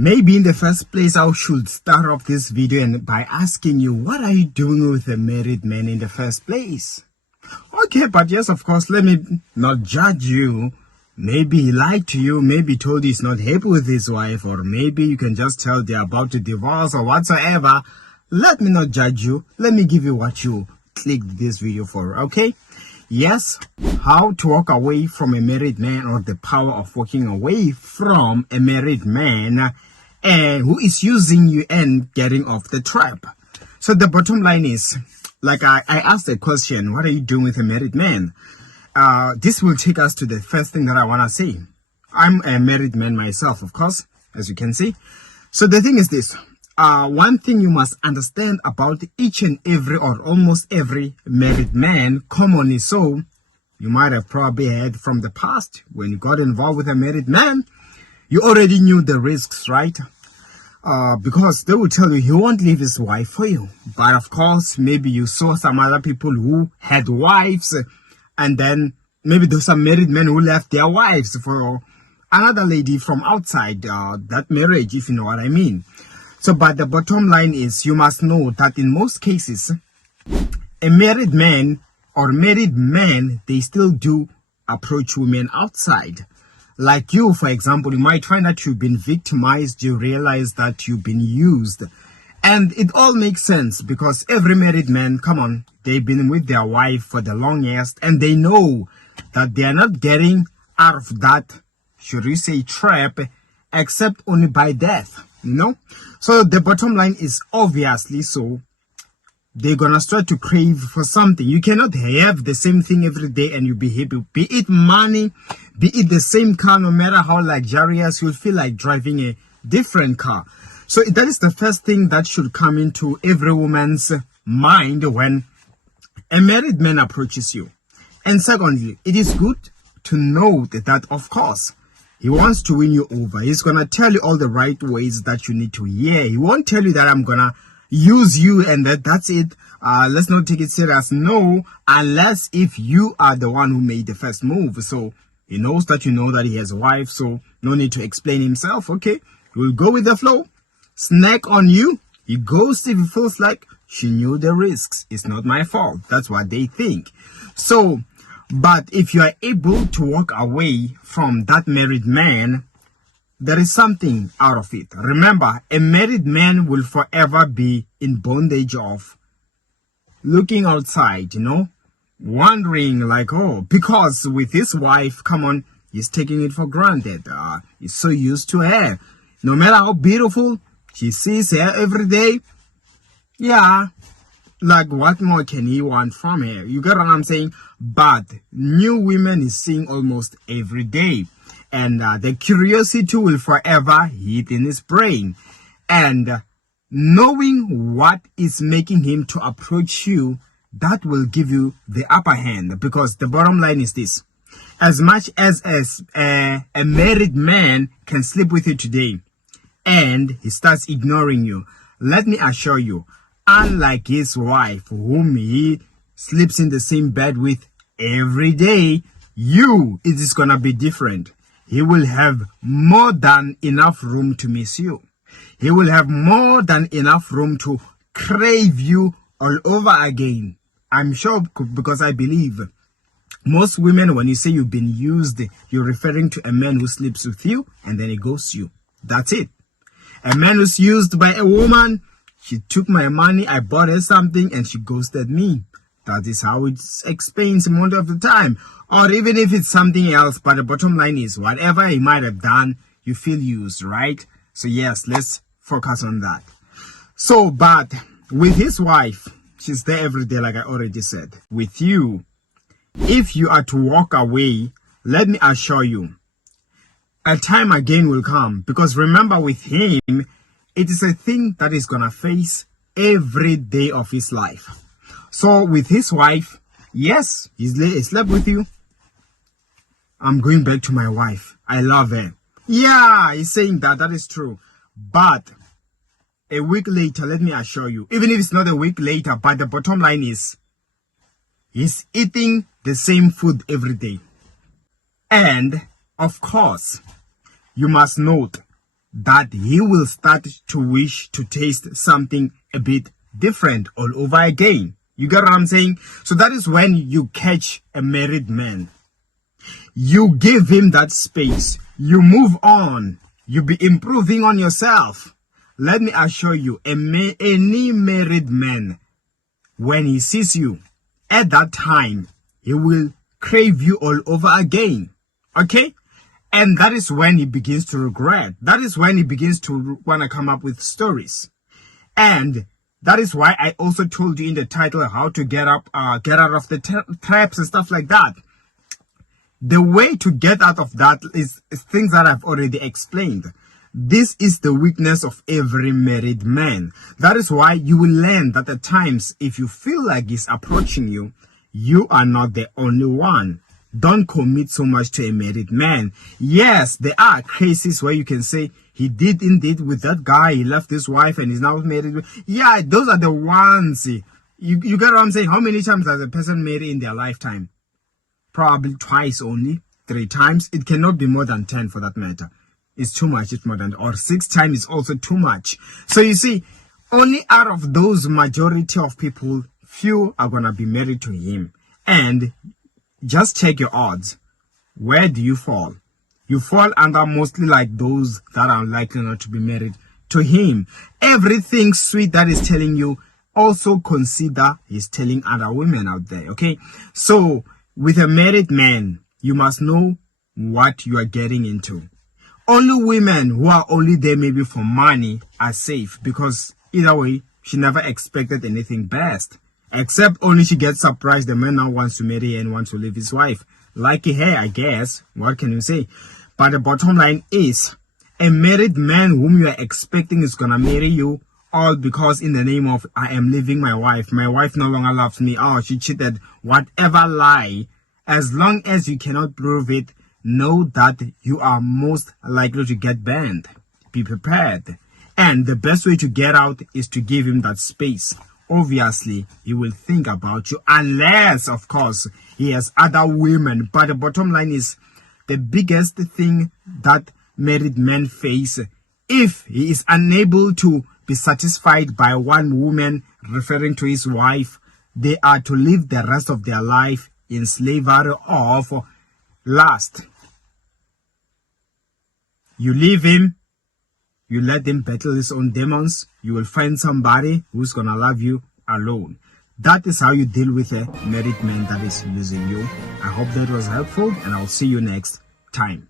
Maybe in the first place, I should start off this video and by asking you, what are you doing with a married man in the first place? Okay, but yes, of course, let me not judge you. Maybe he lied to you, maybe told you he's not happy with his wife, or maybe you can just tell they're about to divorce or whatsoever. Let me not judge you. Let me give you what you clicked this video for, okay? Yes, how to walk away from a married man, or the power of walking away from a married man and who is using you and getting off the trap. So the bottom line is, like I asked a question, what are you doing with a married man? This will take us to the first thing that I want to say. I'm a married man myself, of course, as you can see. So the thing is this. One thing you must understand about each and every, or almost every married man, commonly so, you might have probably heard from the past, when you got involved with a married man, you already knew the risks, right? Because they will tell you he won't leave his wife for you. But of course, maybe you saw some other people who had wives, and then maybe there's some married men who left their wives for another lady from outside that marriage, if you know what I mean. So, but the bottom line is, you must know that in most cases, a married man or married men, they still do approach women outside. Like you, for example, you might find that you've been victimized, you realize that you've been used. And it all makes sense, because every married man, come on, they've been with their wife for the longest, and they know that they are not getting out of that, should we say, trap, except only by death, you know? So the bottom line is, obviously so, they're gonna start to crave for something. You cannot have the same thing every day and you be happy. Be it money, be it the same car, no matter how luxurious, you'll feel like driving a different car. So that is the first thing that should come into every woman's mind when a married man approaches you. And secondly, it is good to note that, of course, he wants to win you over. He's gonna tell you all the right ways that you need to hear. He won't tell you that I'm gonna use you and that's it. Let's not take it serious. No, unless if you are the one who made the first move. So he knows that you know that he has a wife, so no need to explain himself. Okay, we'll go with the flow. Snack on you. He goes if he feels like she knew the risks. It's not my fault. That's what they think. So, but if you are able to walk away from that married man, there is something out of it. Remember, a married man will forever be in bondage of looking outside, you know, wondering like, oh, because with his wife, come on, he's taking it for granted. He's so used to her. No matter how beautiful she sees her every day, yeah, like what more can he want from her? You get what I'm saying? But new women is seeing almost every day. And the curiosity will forever hit in his brain. And knowing what is making him to approach you, that will give you the upper hand. Because the bottom line is this. As much as a married man can sleep with you today and he starts ignoring you, let me assure you, unlike his wife, whom he sleeps in the same bed with every day, it is gonna be different. He will have more than enough room to miss you. He will have more than enough room to crave you all over again. I'm sure, because I believe most women, when you say you've been used, you're referring to a man who sleeps with you and then he ghosts you. That's it. A man who's used by a woman, she took my money, I bought her something and she ghosted me. That is how it's explained most of the time. Or even if it's something else, but the bottom line is, whatever he might have done, you feel used, right? So yes, let's focus on that. So, but with his wife, she's there every day, like I already said. With you, if you are to walk away, let me assure you, a time again will come. Because remember, with him, it is a thing that he's gonna face every day of his life. So with his wife, yes, he slept with you. I'm going back to my wife. I love her. Yeah, he's saying that. That is true. But a week later, let me assure you, even if it's not a week later, but the bottom line is, he's eating the same food every day. And, of course, you must note that he will start to wish to taste something a bit different all over again. You get what I'm saying? So that is when you catch a married man. You give him that space. You move on. You be improving on yourself. Let me assure you, any married man, when he sees you, at that time, he will crave you all over again. Okay? And that is when he begins to regret. That is when he begins to want to come up with stories. And that is why I also told you in the title how to get out of the traps and stuff like that. The way to get out of that is things that I've already explained. This is the weakness of every married man. That is why you will learn that at times, if you feel like he's approaching you, you are not the only one. Don't commit so much to a married man. Yes, there are cases where you can say, he did indeed with that guy, he left his wife and he's now married. Yeah, those are the ones. You get what I'm saying? How many times has a person married in their lifetime? Probably twice only, 3 times. It cannot be more than 10 for that matter. It's too much, it's more than, or 6 times is also too much. So you see, only out of those majority of people, few are gonna be married to him. And just check your odds. Where do you fall? You fall under mostly like those that are likely not to be married to him. Everything sweet that is telling you, also consider he's telling other women out there, okay? So, with a married man, you must know what you are getting into. Only women who are only there maybe for money are safe, because either way, she never expected anything best. Except only she gets surprised the man now wants to marry her and wants to leave his wife. Lucky her, I guess. What can you say? But the bottom line is, a married man whom you are expecting is gonna marry you, all because in the name of, I am leaving my wife no longer loves me, oh, she cheated, whatever lie, as long as you cannot prove it, know that you are most likely to get banned. Be prepared. And the best way to get out is to give him that space. Obviously, he will think about you, unless, of course, he has other women. But the bottom line is, the biggest thing that married men face, if he is unable to be satisfied by one woman, referring to his wife, they are to live the rest of their life in slavery or for lust. You leave him, you let him battle his own demons, you will find somebody who's gonna love you alone. That is how you deal with a married man that is using you. I hope that was helpful, and I'll see you next time.